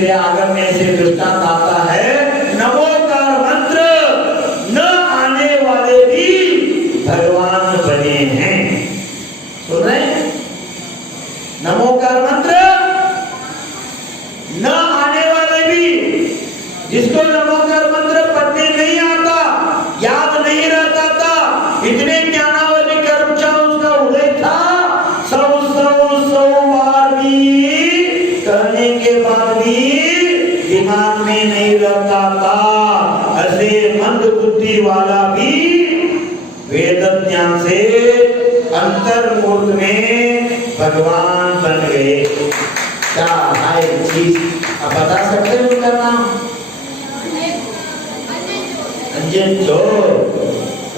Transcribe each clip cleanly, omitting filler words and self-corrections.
इसीलिए आगम में ऐसे दृष्टांत आता है, नमोकार मंत्र न आने वाले भी भगवान बने हैं। सुन रहे हैं? नमोकार मंत्र न आने वाले भी, जिसको नमोकार मंत्र पढ़ने नहीं आता, याद नहीं रहता था, इतने ज्ञानावली कर्मचा उसका उदय था, सौ बार भी करने के बाद भी दिमाग में नहीं रहता था। ऐसे मंद बुद्धि वाला भी वेद ज्ञान से अंतर्मुख में भगवान बन गए। क्या है चीज आप बता सकते हो उनका नाम? अंजन चोर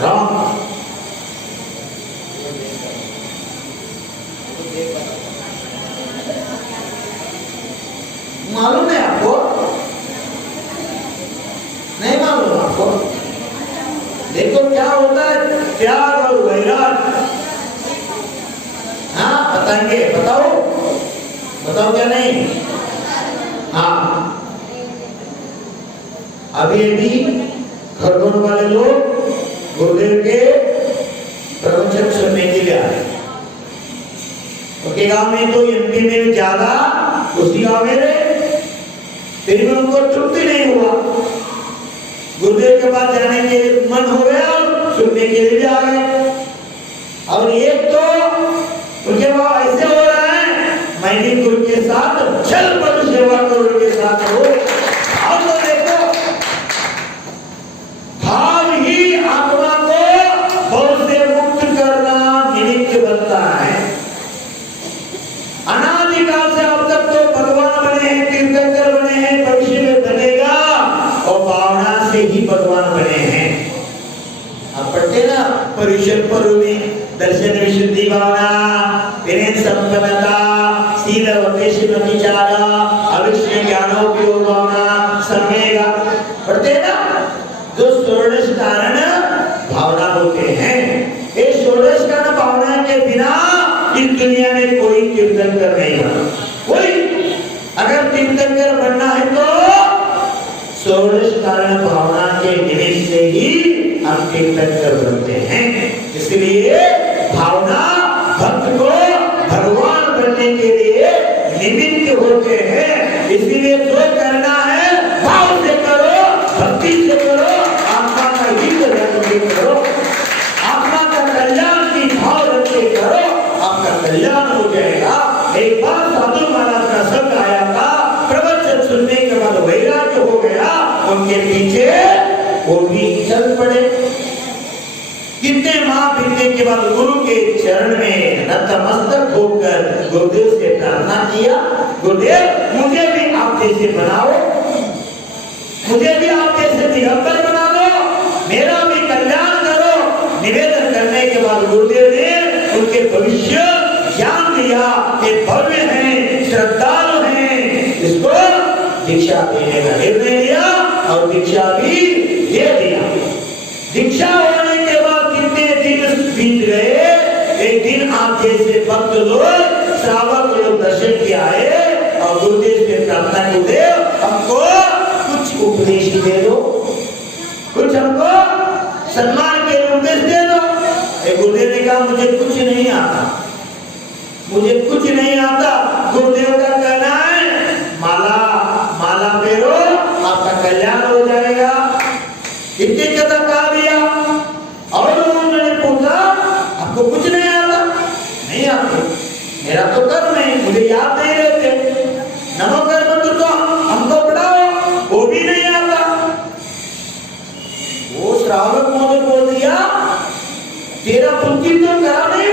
राम। मालूम है आपको? नहीं मालूम आपको? देखो क्या होता है त्याग और वैराग। हाँ बताएंगे, बताओ बताओ क्या नहीं? हाँ अभी खरगोन वाले लोग गुरुदेव के प्रवचन सुनने के लिए आए। उनके गांव में तो एमपी में भी ज्यादा, उसी गांव में रहे, फिर भी उनको तृप्ति नहीं हुआ। गुरुदेव के पास जाने के मन हो गया और सुनने के लिए भी आ गए। और एक तो उनके वहां ऐसे हो रहा है, मैं गुरु के साथ चल पद सेवा करो, उनके साथ हो। अब तो देखो भाव ही आत्मा को भव से मुक्त करना निमित्त बनता है। अनादिकाल से अब तक तो भगवान बने हैं, तीर्थंकर बने हैं, भविष्य में बनेगा, और भावना से ही भगवान बने हैं। आप पढ़ते ना परिषद पर्व में, दर्शन विशुद्धि भावना, विनय संपन्नता, शील विचार, अविष्य ज्ञानोपयोग भावना, संवेगा, पढ़ते ना? जो षोडश कारण भावना होते हैं। ये षोडश कारण भावना के बिना इस दुनिया में कोई तीर्थंकर नहीं बना। कोई अगर तीर्थंकर बनना है तो षोडश कारण भावना के निमित्त से ही हम तीर्थंकर बनते हैं। इसलिए भावना भक्त को भगवान बनने के लिए निमित्त होते हैं। इसलिए जो करना है भाव से करो, भक्ति से करो, आत्मा का हित रख के करो, आत्मा का कल्याण की भाव रख के करो, आपका कल्याण हो जाएगा। एक बार साधु महाराज का शब्द आया था, प्रवचन सुनने के बाद वैराग्य हो गया, उनके पीछे वो भी चल पड़े। कितने माह बीतने के बाद गुरु के चरण में नतमस्तक होकर गुरुदेव से प्रार्थना किया, गुरुदेव मुझे भी आप जैसे बनाओ, मुझे भी आप जैसे दिगंबर बना दो, मेरा भी कल्याण करो। निवेदन करने के बाद गुरुदेव ने उनके भविष्य ज्ञान दिया कि भव्य हैं, श्रद्धालु हैं, इसको दीक्षा देने का निर्णय लिया और दीक्षा भी दे दिया। दीक्षा होने के बाद कितने दिन बीत गए। एक दिन आप जैसे भक्त लोग, श्रावक लोग दर्शन के आए और गुरुदेव से प्रार्थना की, गुरुदेव हमको कुछ उपदेश दे दो, कुछ हमको सम्मान के उपदेश दे दो। गुरुदेव ने कहा मुझे कुछ नहीं आता, मुझे कुछ नहीं आता। गुरुदेव का कहना है माला माला फेरो, आपका कल्याण हो जाएगा। इतनी कथा कहा दिया। और उन्होंने पूछा आपको कुछ नहीं आता? नहीं आते, मेरा तो कर्म है, मुझे याद नहीं रहते। नमोकार मंत्र तो हमको पढ़ाओ, वो भी नहीं आता। वो श्रावक महोदय बोल दिया तेरा पुत्री तो करा नहीं,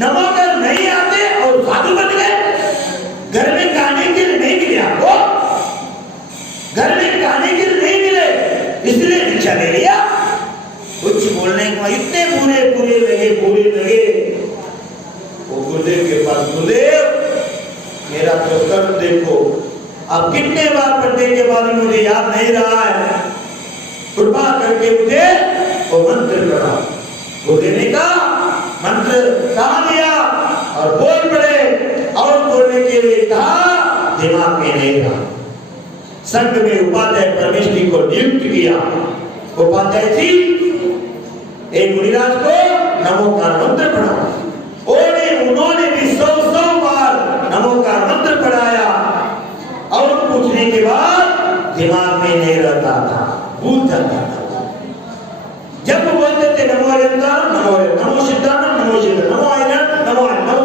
नमोकार नहीं आते और साधु बन गए। घर में खाने के लिए नहीं मिले आपको, घर में खाने के लिए नहीं मिले, इसलिए दीक्षा ले लिया। कुछ बोलने को इतने पूरे लगे। वो गुरुदेव के पास, गुरुदेव मेरा तो कर्म देखो, अब कितने बार पढ़ने के बाद मुझे याद नहीं रहा है, कृपा करके मुझे वो मंत्र कराओ। गुरुदेव ने कहा मंत्र कहा दिया और बोल पड़े, और बोलने के लिए कहा दिमाग दिमाग में नहीं रहा। संघ में उपाध्याय परमेश जी को नियुक्त किया। उपाध्याय जी एक मुनिराज को नमोकार मंत्र पढ़ा। उन्होंने भी 100 बार नमोकार मंत्र पढ़ाया और पूछने के बाद दिमाग में नहीं रहता था, भूल जाता था। जब बोलते थे नमो अरिहंताणं, नमो सिद्धाणं, नमो सिद्ध, नमो आयनम, नमो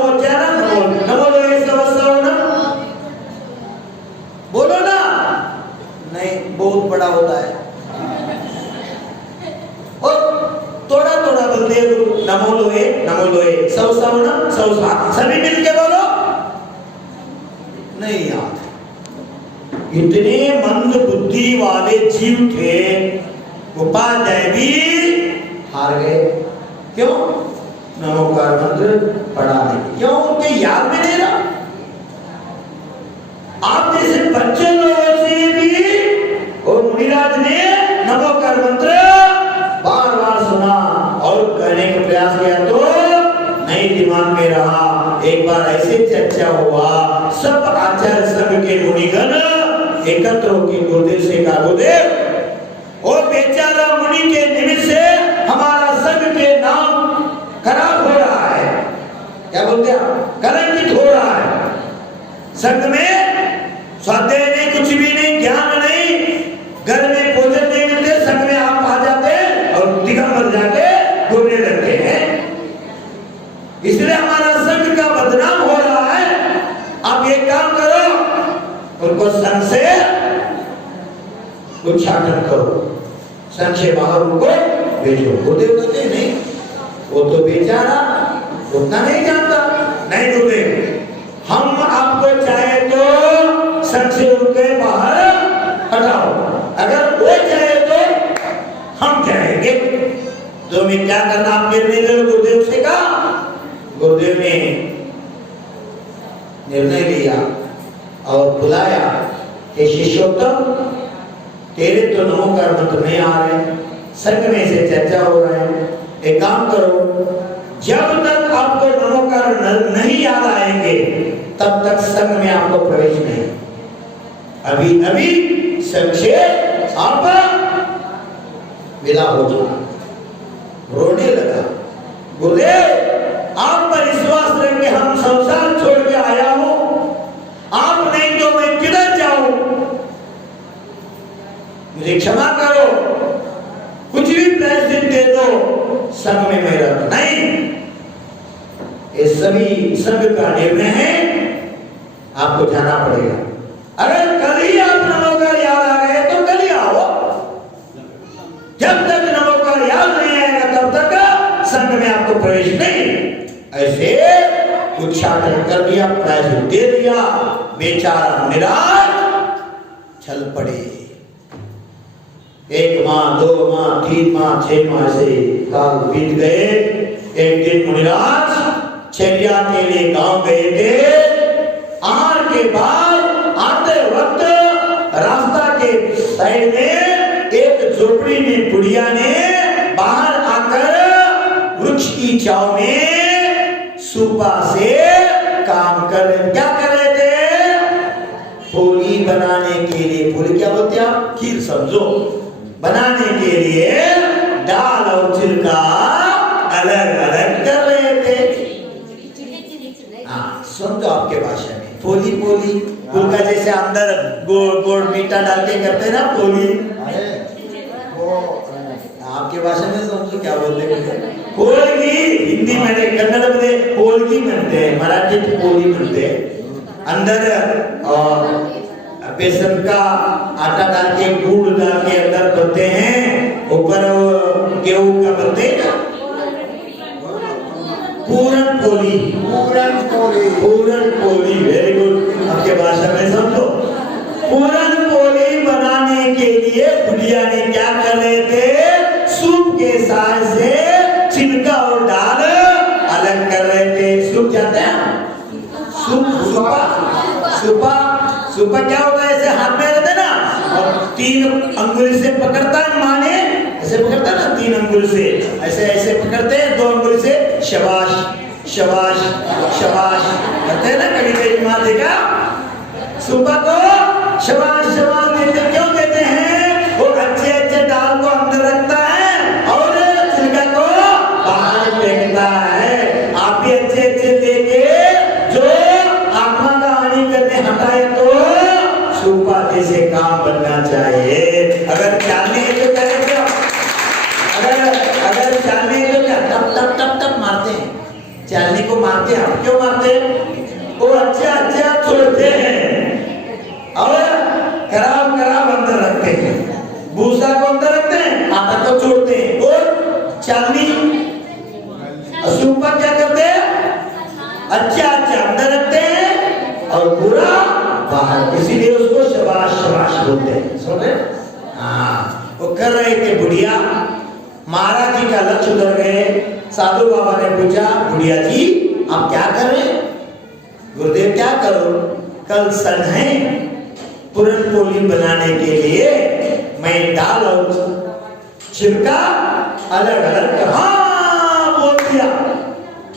अज्ञानम, नमो लोहे सहस्रनाम, बोलो ना, नहीं बहुत बड़ा होता है। और थोड़ा थोड़ा बोलते नमो लोहे सहस्रनाम, सभी मिलके बोलो, नहीं याद। इतने मंद बुद्धि वाले जीव थे, उपाध्याय भी हार गए। क्यों? नमोकार मंत्र पढ़ा नहीं। क्यों? उनके याद में नहीं रहा। आप जैसे बच्चे लोगों से भी और मुनिराज ने नमोकार मंत्र बार बार सुना और कहने का प्रयास किया तो नहीं दिमाग में रहा। एक बार ऐसे चर्चा हुआ, सब आचार्य संघ के मुनिगण एकत्र होकर गुरुदेव से कहा, गुरुदेव और बेचारा मुनि के निमित्त से हमारा संघ के नाम खराब हो रहा है। क्या बोलते हैं? कलंकित हो रहा है। संघ में स्वाध्याय नहीं, कुछ भी नहीं, ज्ञान नहीं, घर में भोजन नहीं मिलते, संघ में आप आ जाते और दिगंबर जाके घूमने लगते हैं। इसलिए हमारा संघ का बदनाम हो रहा है। आप एक काम करो, उनको संघ से उच्चाटन करो, संघ से बाहर उनको भेजो। गुरुदेव कहते नहीं, वो तो बेचारा उतना नहीं जानता। नहीं गुरुदेव, हम आपको चाहे तो संघ से उनके बाहर हटाओ, अगर वो चाहे तो हम चाहेंगे। तो मैं क्या करना आप निर्णय लो, गुरुदेव से कहा। गुरुदेव ने निर्णय लिया और बुलाया कि शिष्योत्तम, तेरे तो नमोकार मंत्र नहीं आ रहे, संघ में से चर्चा हो रहा है, एक काम करो, जब तक आपको नमोकार नहीं याद आएंगे तब तक संघ में आपको प्रवेश नहीं। अभी अभी संघ से आप विदा हो जाओ। रोने लगा, गुरुदेव आप पर विश्वास रख के हम संसार छोड़ के आया हूं, आप नहीं तो मैं किधर जाऊं, मुझे क्षमा करो, कुछ भी प्रायश्चित दे दो, संघ में मैं रहता नहीं। ये सभी संघ का निर्णय है, आपको जाना पड़ेगा। अगर कल ही आप नमोकार याद आ गए तो कल ही आओ, जब तक नमोकार याद नहीं आएगा तब तक संघ में आपको प्रवेश नहीं। ऐसे उच्चाटन कर दिया, प्रायश्चित दे दिया, बेचारा निराश चल पड़े। 1 माह, 2 माह, 3 माह, 6 माह से काल बीत गए। एक दिन मुनिराज चर्या के लिए गांव गए थे। आहार के बाद आते वक्त रास्ता के साइड में एक झोपड़ी में बुढ़िया ने बाहर आकर वृक्ष की छांव में सुपा से काम कर रहे। क्या कर रहे थे? पोली बनाने के लिए, पोली क्या बोलते हैं आप? खीर समझो, बनाने के लिए दाल और छिलका अलग अलग कर रहे थे। हाँ, सुन दो आपके भाषा में, पोली पोली फूल का जैसे अंदर गोड़ मीठा डाल के करते हैं ना, पोली। वो आपके भाषा में समझो क्या बोलते हैं? होलगी, हिंदी में कन्नड़ में होलगी बनते हैं, मराठी में पोली बनते हैं। अंदर बेसन का आटा डाल के, गुड़ डाल के अंदर बनते हैं, ऊपर गेहूं का बनते हैं ना, पूरन पोली। पूरन पोली, वेरी गुड, आपके भाषा में समझो। पूरन पोली बनाने के लिए बुढ़िया ने क्या कर रहे थे? सूप के साथ से छिलका और दाल अलग कर रहे थे। सूप जाते हैं, सुपा क्या होता है? ऐसे हाथ में रहते ना, और 3 अंगुली से पकड़ता है, माने ऐसे पकड़ता ना, 3 अंगुल से ऐसे ऐसे पकड़ते हैं, 2 अंगुल से शबाश शबाश शबाश करते हैं ना, कभी कभी माँ देखा सुबह को शाबाश शाबाश देते, क्यों देते हैं? वो अच्छे अच्छे डाल को अंदर रखता है और छिलका को बाहर फेंकता है। आप भी अच्छे अच्छे देके जो आत्मा का हानि करने हटाए तो सुपा जैसे काम बनना चाहिए। अगर चालनी है तो करें क्या? अगर चालनी है तो क्या टप टप टप टप मारते हैं, चालनी को मारते हैं। आप क्यों मारते हैं? वो अच्छा अच्छा छोड़ते हैं और खराब खराब अंदर रखते हैं, भूसा को अंदर रखते हैं, आटा को छोड़ते हैं। और चालनी सुपा क्या करते हैं? अच्छा अच्छा अंदर रखते हैं और पूरा बाहर, इसीलिए उसको शाबाश शाबाश बोलते हैं। सुन रहे? हाँ, वो कर रहे थे बुढ़िया, महाराज जी का लक्ष्य उधर गए। साधु बाबा ने पूछा, बुढ़िया जी आप क्या कर रहे हैं? गुरुदेव क्या करो, कल सन है, पूरन पोली बनाने के लिए मैं दाल और छिलका अलग अलग हाँ बोल दिया।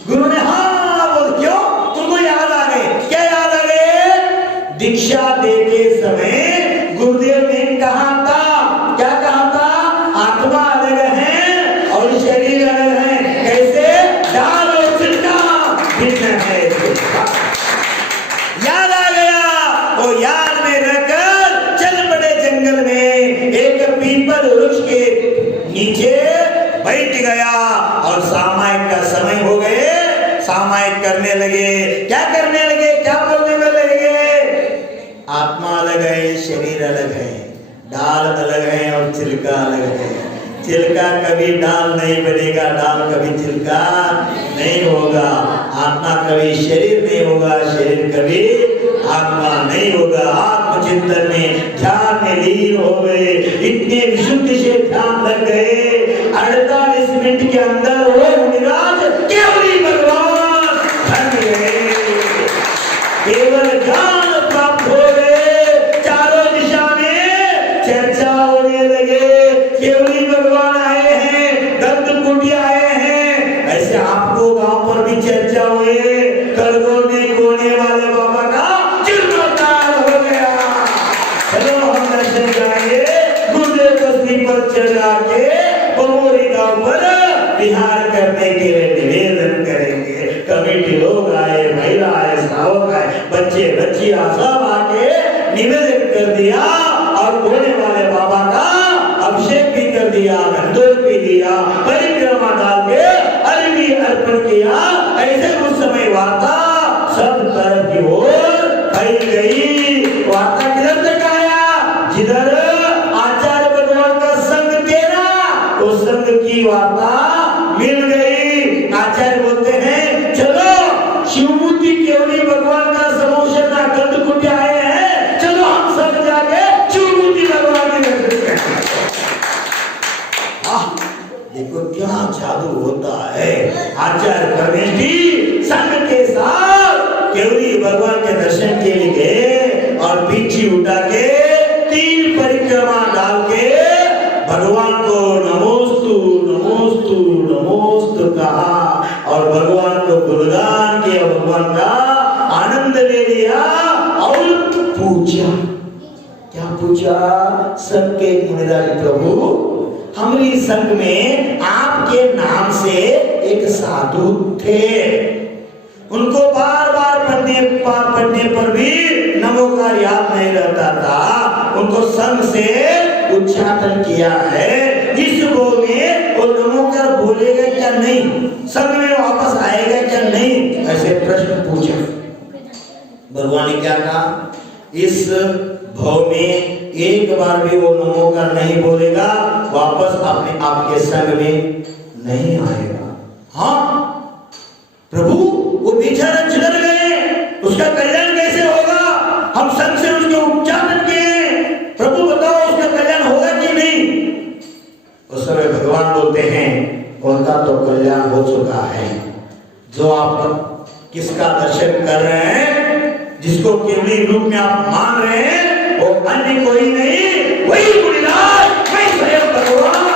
गुरु ने हाँ बोल, क्यों? तुमको याद आ गए। क्या याद आ गए? दीक्षा देते समय गुरुदेव ने कहा था, क्या कहा था? आत्मा अलग है और शरीर अलग है। कैसे? दाल और छिलका भिन्न है। याद आ गया। वो याद में रहकर चल पड़े जंगल में, एक पीपल वृक्ष के नीचे बैठ गया और सामायिक का समय हो गए। सामायिक करने लगे। क्या करने लगे? क्या बोलने में लगे? आत्मा अलग है, शरीर अलग है, डाल अलग है और छिलका अलग है। छिलका कभी डाल नहीं बनेगा, डाल कभी छिलका नहीं होगा, आत्मा कभी शरीर नहीं होगा, शरीर कभी आत्मा नहीं होगा। आत्मचिंतन में ध्यान में लीन हो गए, इतने विशुद्धि से ध्यान लग गए। 48 मिनट के अंदर वो मुनिराज केवली भगवान बन गए, केवल ज्ञान प्राप्त हो गए। चारों दिशा में चर्चा होने लगे, केवली भगवान आए हैं, दत्त कुटिया आए हैं। ऐसे आपको गांव पर भी चर्चा हुए, खरगोने कोने वाले बाबा का जीर्णोद्धार हो गया। चलो हम दर्शन जाएंगे, गुरुदेव तस्वीर पर चढ़ा के बमोरी गांव पर विहार करने के लिए निवेदन करेंगे। कमेटी लोग आए, महिला आए, श्रावक आए, बच्चे बच्चियां सब आके निवेदन कर दिया और कोने वाले बाबा का अभिषेक भी कर दिया, गंधोल भी दिया, परिक्रमा डाल के अर्घ्य अर्पण किया। ऐसे उस समय वार्ता सब तरफ की ओर फैल गई। वार्ता किधर तक आया? जिधर आचार्य भगवान का संग तेरा, उस संग की वार्ता मिल गई। आचार्य बोलते हैं चलो शिवमूर्ति केवली भगवान का समोषण गंध कुटिया आए हैं, चलो हम सब जाके शिवमूर्ति भगवान के दर्शन करें। देखो क्या जादू होता है। आचार्य परमेश जी संग के साथ केवली भगवान के दर्शन के लिए गए और पीछे उठा के 3 परिक्रमा डाल के भगवान को नमोस्तु नमोस्तु नमोस्तु कहा और भगवान को गुणगान किया, भगवान का आनंद ले लिया और पूछा। क्या पूछा? सबके मुनिराज प्रभु, हमारी संघ में आपके नाम से एक साधु थे, उनको बार बार पढ़ने पर भी नमोकार याद नहीं रहता था, उनको संघ से उच्चाटन किया है। इस गो में वो नमोकार बोलेगा क्या नहीं, संघ में वापस आएगा क्या नहीं, ऐसे प्रश्न पूछा। भगवान ने क्या कहा? इस भाव में एक बार भी वो नमोकार नहीं बोलेगा, वापस अपने आपके संग में नहीं आएगा। हाँ प्रभु, वो बेचारा चिढ़ गए, उसका कल्याण कैसे होगा? हम संग से उसके उच्चारण किए, प्रभु बताओ उसका कल्याण होगा कि नहीं? उस समय भगवान बोलते हैं उनका तो कल्याण हो चुका है। जो आप किसका दर्शन कर रहे हैं, जिसको केवली रूप में आप मान रहे हैं, वो अन्य कोई नहीं, वही मुनिराज, वही स्वयं भगवान।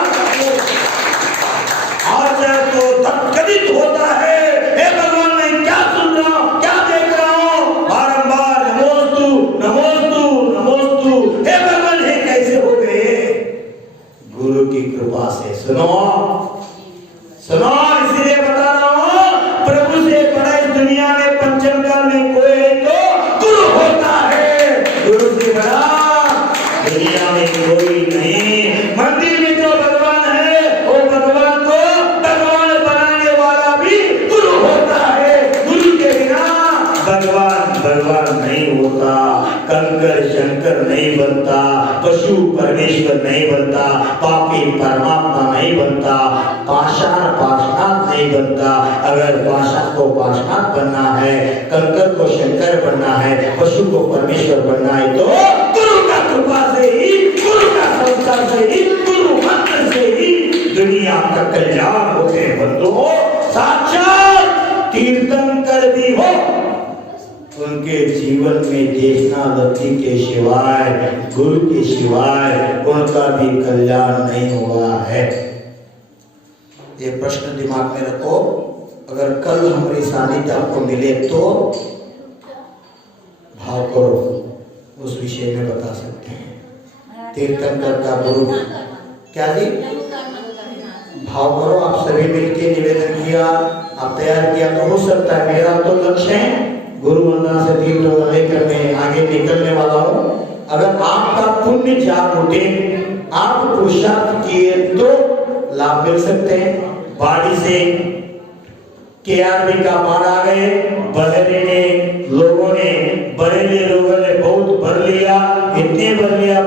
आचार्य को तत्कथित होता है, हे भगवान मैं क्या सुन रहा हूँ, क्या देख रहा हूँ? बारंबार नमोस्तु नमो सुनो, इसलिए बता रहा हूं, प्रभु से बड़ा इस दुनिया में पंचम काल में कोई है तो गुरु होता है। गुरु से बड़ा दुनिया में कोई नहीं। मंदिर में जो भगवान है, वो भगवान को भगवान बनाने वाला भी गुरु होता है। गुरु के बिना भगवान नहीं होता, कंकर शंकर नहीं बनता, पशु परमेश्वर नहीं बनता, पापी परमात्मा नहीं बनता, पाषाण पाषाण नहीं बनता। अगर पाषाण को पाषाण बनना है, कंकर को शंकर बनना है, पशु को परमेश्वर बनना है, तो गुरु का कृपा से ही, गुरु का संस्कार से ही, गुरु मंत्र से ही दुनिया का कल्याण होते बंधुओं। साक्षात तीर्थंकर भी हो, उनके जीवन में देखना लब्धि के सिवाय, गुरु के सिवाय उनका भी कल्याण नहीं हुआ है। ये प्रश्न दिमाग में रखो। अगर कल हमारी सानिध्य आपको मिले तो भाव करो, उस विषय में बता सकते हैं। तीर्थंकर का गुरु क्या जी? भाव करो। आप सभी मिलकर निवेदन किया, आप तैयार किया तो हो सकता है। मेरा तो लक्ष्य है गुरु वंदना से तीर्थ लेकर मैं आगे निकलने वाला हूँ। अगर आपका पुण्य जाग उठे, आप पुरुषार्थ किए तो लाभ मिल सकते हैं। बाड़ी से केआरबी का बाढ़ आ गए, बरेली लोगों ने बहुत भर लिया, इतने भर लिया,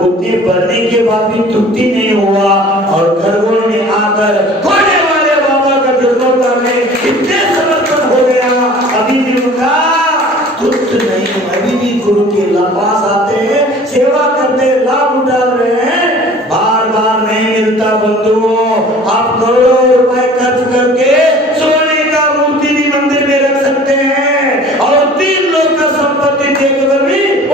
उतने भरने के बाद भी तृप्ति नहीं हुआ और खरगोन ने आकर खोने वाले बाबा का जुर्म करने इतने समर्पण हो गया। अभी भी उनका तृप्त नहीं, अभी भी गुरु के पास आते हैं, सेवा करते, लाभ उठा रहे हैं, बार बार नहीं मिलता बंधुओं। आप करोड़ों रुपए खर्च करके सोने का मूर्ति भी मंदिर में रख सकते हैं और 3 लोग का संपत्ति देखकर भी एक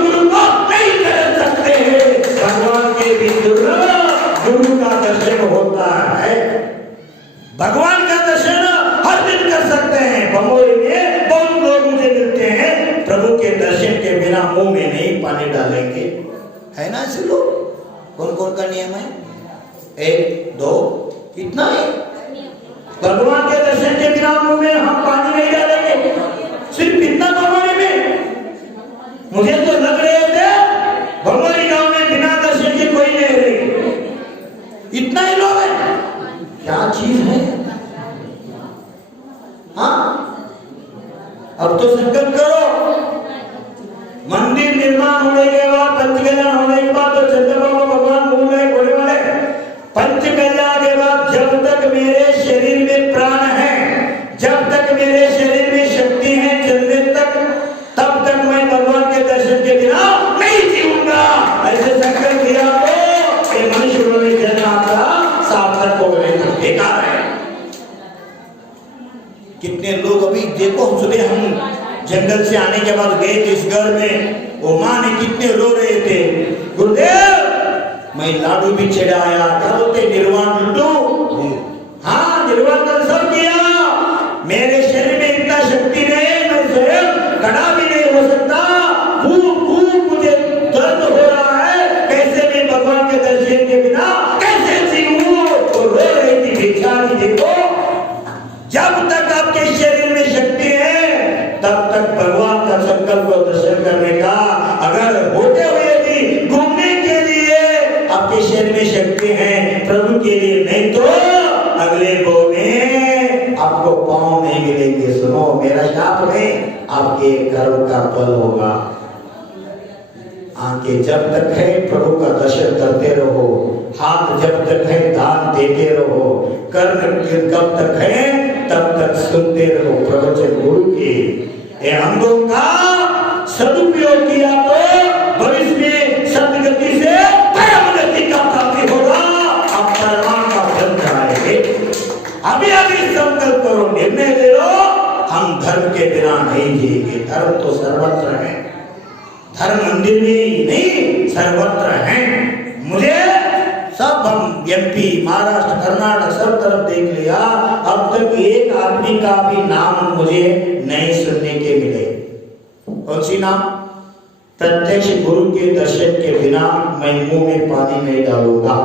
गुरु को नहीं कर सकते हैं। भगवान के भी गुरु का दर्शन होता है। भगवान का दर्शन हर दिन कर सकते हैं। बमोरी में बहुत लोग मुझे मिलते हैं, प्रभु के दर्शन के बिना मुंह में नहीं पानी डालेंगे, है ना? ऐसे लोग कौन कौन का नियम है? 1 2 इतना ही। भगवान के दर्शन के बिना मुंह में हम पानी नहीं डालेंगे, सिर्फ इतना। भगवान में मुझे तो लग रहे थे भगवानी गांव में बिना दर्शन के कोई नहीं रहे, इतना ही लोग है। क्या चीज है? हाँ, अब तो संकल्प करो। मंदिर निर्माण होने के बाद, पंच कल्याण होने के बाद तो चंद्रमा भगवान बोल रहे बोले वाले, पंच कल्याण के बाद जब तक मेरे शरीर में प्राण है, जब तक मेरे शरीर में शक्ति है चलने तक, तब तक मैं भगवान के दर्शन के बिना नहीं जीऊंगा। ऐसे संकल्प किया तो ये मनुष्य में जन्म आपका सार्थक हो गए, बेकार है। कितने लोग अभी देखो, सुबह हम जंगल से आने के बाद गए थे इस घर में, वो माँ ने कितने रो रहे थे, गुरुदेव मैं लाडू भी चढ़ाया, क्या बोलते निर्वाण लड्डू, हाँ निर्वाण का सब किया, मेरे शरीर में इतना शक्ति नहीं, मैं स्वयं खड़ा भी नहीं हो सकता, खूब मुझे दर्द हो रहा है, कैसे मैं भगवान के दर्शन के बिना कैसे जीऊं? और रो रही थी बेचारी। देखो, जब तक आपके शरीर में शक्ति है तब तक भगवान का संकल्प और दर्शन करने का, अगर होते हुए भी घूमने के लिए आपके शरीर में शक्ति है, प्रभु के लिए नहीं तो अगले गो में आपको पांव नहीं मिलेंगे। सुनो, मेरा शाप में आपके कर्म का फल होगा। आंखें जब तक है प्रभु का दर्शन करते रहो, हाथ जब तक है दान देते रहो, कर्म कब तक है तब तक सुनते रहो प्रवचन गुरु के। ये अंगों का सदुपयोग किया तो भविष्य में सदगति से परम गति का प्राप्ति होगा, आप परमात्मा का फल पाएंगे। अभी संकल्प करो, निर्णय ले लो, हम धर्म के बिना नहीं जिएंगे। धर्म तो सर्वत्र है, धर्म मंदिर में ही नहीं सर्वत्र है। मुझे सब हम एमपी, महाराष्ट्र, कर्नाटक सब तरफ देख लिया, अब तक एक आदमी का भी नाम मुझे नहीं सुनने के मिले। कौन सी नाम? प्रत्यक्ष गुरु के दर्शन के बिना मैं मुंह में पानी नहीं डालूंगा,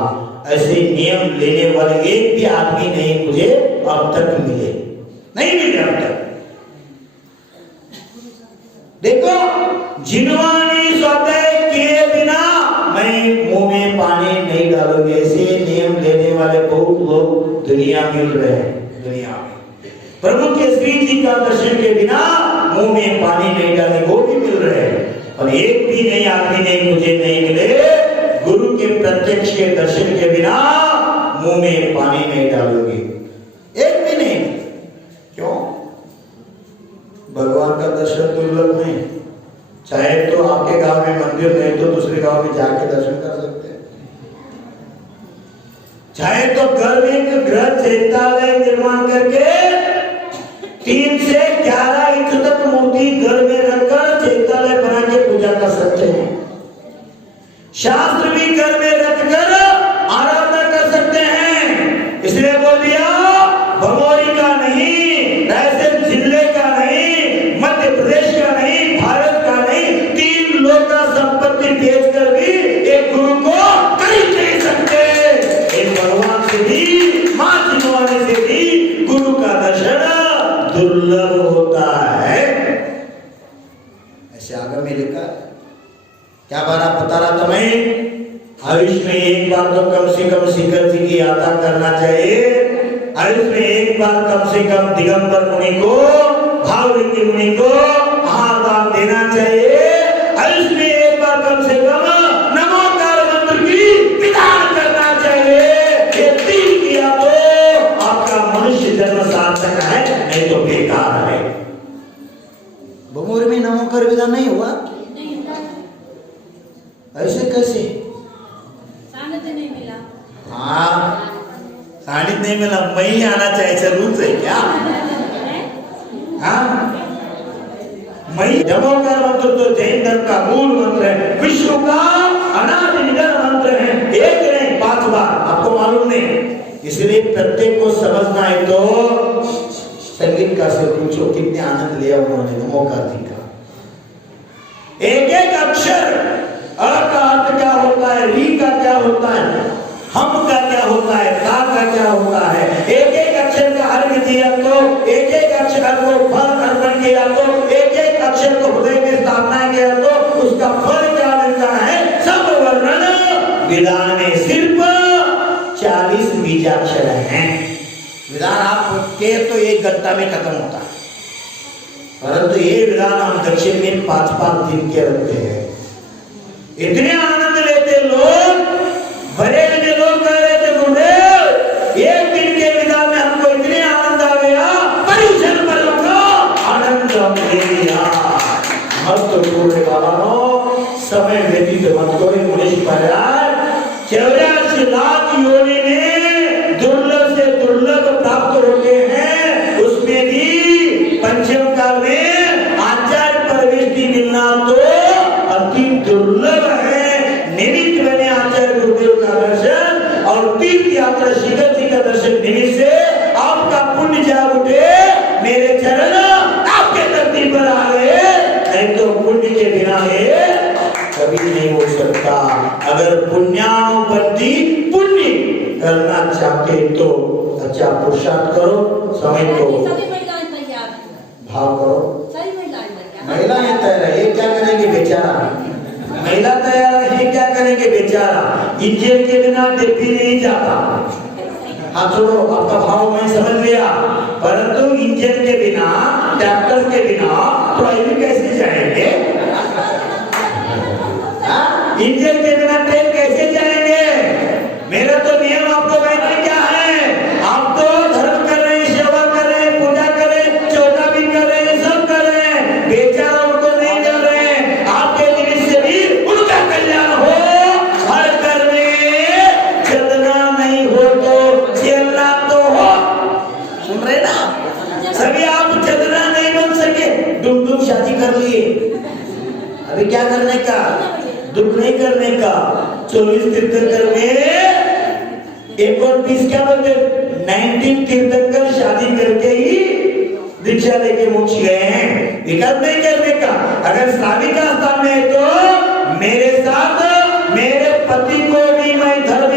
ऐसे नियम लेने वाले एक भी आदमी नहीं मुझे अब तक मिले, नहीं मिले अब तक। देखो, जिनवानी स्वाध्याय किए बिना मैं मुंह में पानी नहीं डालूंगी, ऐसे नियम लेने वाले बहुत लोग दुनिया मिल रहे हैं। दुनिया में प्रभु के श्री जी का दर्शन के बिना मुंह में पानी नहीं डाले वो भी मिल रहे हैं, और एक भी नहीं आदमी नहीं मुझे नहीं मिले गुरु के प्रत्यक्ष के दर्शन के बिना मुंह में पानी नहीं डालोगे, एक भी नहीं। क्यों? भगवान का दर्शन दुर्लभ नहीं, चाहे तो आपके गांव में मंदिर नहीं तो दूसरे गांव में जाके दर्शन कर सकते हैं, चाहे तो घर में गृह चैत्यालय निर्माण करके 3 से 11 इंच तक मूर्ति घर में रखकर चैत्यालय बना के पूजा कर सकते हैं, शास्त्र भी घर में रखकर आराधना कर सकते हैं। इसलिए बोल दिया भगोरी का नहीं, रायसेन जिले का नहीं, मध्य प्रदेश का नहीं, भारत का नहीं, 3 लोग का संपत्ति बेचकर भी एक गुरु को खरीद नहीं सकते। एक भगवान से भी, मां जिनवाने से भी गुरु का दर्शन दुर्लभ होता है। ऐसे आगे में लिखा क्या बार बता रहा था मैं, आयुष में एक बार तो कम से कम शिखर जी की यात्रा करना चाहिए, आयुष में एक बार कम से कम दिगंबर मुनि को, भावलिंगी मुनि को महादान देना चाहिए, आयुष में एक बार कम से कम नमोकार मंत्र की विधान करना चाहिए। ये 3 किया तो आपका मनुष्य जन्म सार्थक है, नहीं तो बेकार है। बमोर में नमोकार विधान नहीं हुआ, ऐसे कैसे? सानिध्य नहीं मिला। हाँ, सानिध्य नहीं मिला, मैं ही आना चाहिए जरूर से क्या? हाँ, मैं नमोकार मंत्र तो जैन धर्म का मूल मंत्र है, विश्व का अनादि निधन मंत्र है, एक नहीं 5 बार, आपको मालूम नहीं। इसलिए प्रत्येक को समझना है तो संगीतकार से पूछो कितने आनंद लिया उन्होंने नमोकार जी का। एक एक अक्षर अ का अर्थ क्या होता है, री का क्या होता है, हम का क्या होता है, ता का क्या होता है, एक एक अक्षर का अर्थ दिया तो, एक एक अक्षर को फल अर्पण किया तो, एक एक अक्षर को हृदय में स्थापना किया तो उसका फल क्या मिलता है, सब वर्णन विधान में सिर्फ 40 बीजाक्षर हैं। विधान आप के तो 1 घंटा में खत्म होता है, परंतु ये विधान हम दक्षिण में 5-5 दिन के रखते हैं। इतने आनंद लेते लोग, बरेली में लोग कह रहे थे गुरुदेव 1 दिन के विधान में हमको इतने आनंद आ गया, परिजन पर्व का आनंद ले लिया। महत्वपूर्ण बाबा समय व्यतीत मत करो, मनीष महाराज 84 लाख योनि में दुर्लभ से दुर्लभ प्राप्त होते हैं, उसमें भी पंचम काल में आचार्य परवेष्टि मिलना तो अति दुर्लभ है। निमित्त बने आचार्य गुरुदेव का दर्शन और तीर्थ यात्रा शिखर जी का दर्शन निमित्त से आपका पुण्य जाग उठे, मेरे चरण आपके धरती पर आ गए, नहीं तो पुण्य के बिना ये कभी नहीं हो सकता। अगर पुण्यानुबंधी पुण्य करना चाहते तो अच्छा पुरुषार्थ करो, समय को भाव करो। महिलाएं तैयार है, ये क्या करेंगे बेचारा, महिला तैयार है, ये क्या करेंगे बेचारा, इंजन के बिना डिब्बी नहीं जाता। हाँ छोड़ो, आपका भाव मैं समझ लिया, परंतु इंजन के बिना, ट्रैक्टर के बिना ट्रेन कैसे जाएंगे? इंजन के बिना ट्रेन कैसे जाएंगे? मेरा तो नियम आपको कहना क्या है, आप तो धर्म कर रहे हैं, सेवा कर रहे हैं, पूजा कर रहे हैं, चौथा भी कर रहे हैं, सब कर रहे हैं, बेचारा उनको नहीं कर रहे हैं। आपके निमित्त से भी उनका कल्याण हो, हर घर में चलना नहीं हो तो चलना तो हो। सुन रहे ना सभी, आप चलना नहीं बन सके, डुम शादी कर लिए, अभी क्या करने का, दुख नहीं करने का। 24 तीर्थंकर में 1 और 20 क्या बोलते, 19 तीर्थंकर शादी करके ही दीक्षा लेके मोक्ष गए हैं, विकल्प नहीं करने का। अगर स्वामी का स्थान में है तो मेरे साथ मेरे पति को भी मैं धर्म